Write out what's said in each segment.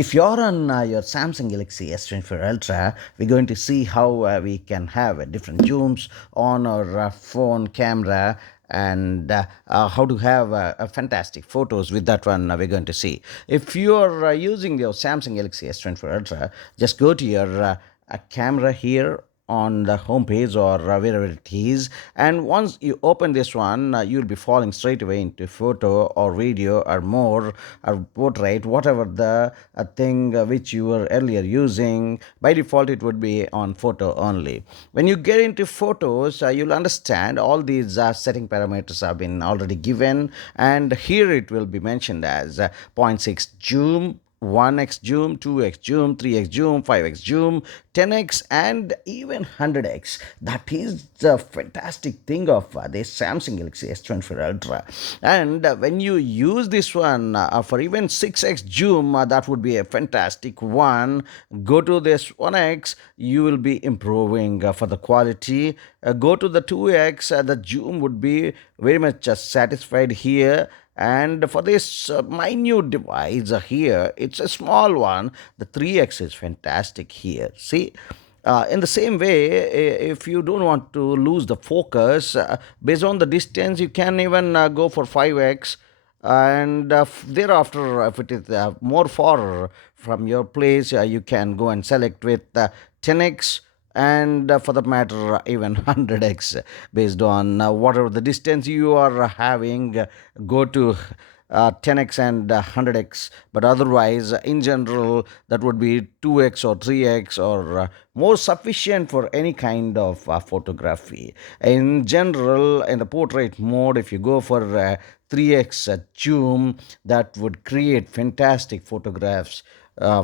If you're on your Samsung Galaxy S24 Ultra, we're going to see how we can have different zooms on our phone camera and how to have fantastic photos with that one we're going to see. If you're using your Samsung Galaxy S24 Ultra, just go to your camera here on the home page or wherever it is, and once you open this one, you'll be falling straight away into photo or video or more or portrait, whatever the thing which you were earlier using. By default it would be on photo only. When you get into photos, you'll understand all these setting parameters have been already given, and here it will be mentioned as 0.6 zoom, 1x zoom, 2x zoom, 3x zoom, 5x zoom, 10x, and even 100x. That is the fantastic thing of this Samsung Galaxy S24 Ultra. And when you use this one for even 6x zoom, that would be a fantastic one. Go to this 1x, you will be improving for the quality. Go to the 2x, the zoom would be very much satisfied here. And for this minute device here, it's a small one. The 3x is fantastic here. See, in the same way, if you don't want to lose the focus, based on the distance, you can even go for 5x. And thereafter, if it is more far from your place, you can go and select with 10x, and for that matter even 100x, based on whatever the distance you are having. Go to 10x and 100x, but otherwise in general that would be 2x or 3x or more sufficient for any kind of photography. In general, in the portrait mode, if you go for 3x zoom, that would create fantastic photographs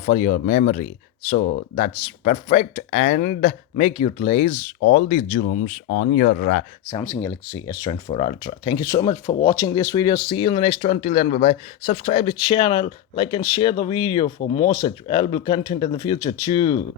for your memory. So that's perfect, and make utilize all these zooms on your Samsung Galaxy S24 Ultra. Thank you so much for watching this video. See you in the next one. Till then, bye bye. Subscribe to the channel, like and share the video for more such valuable content in the future too.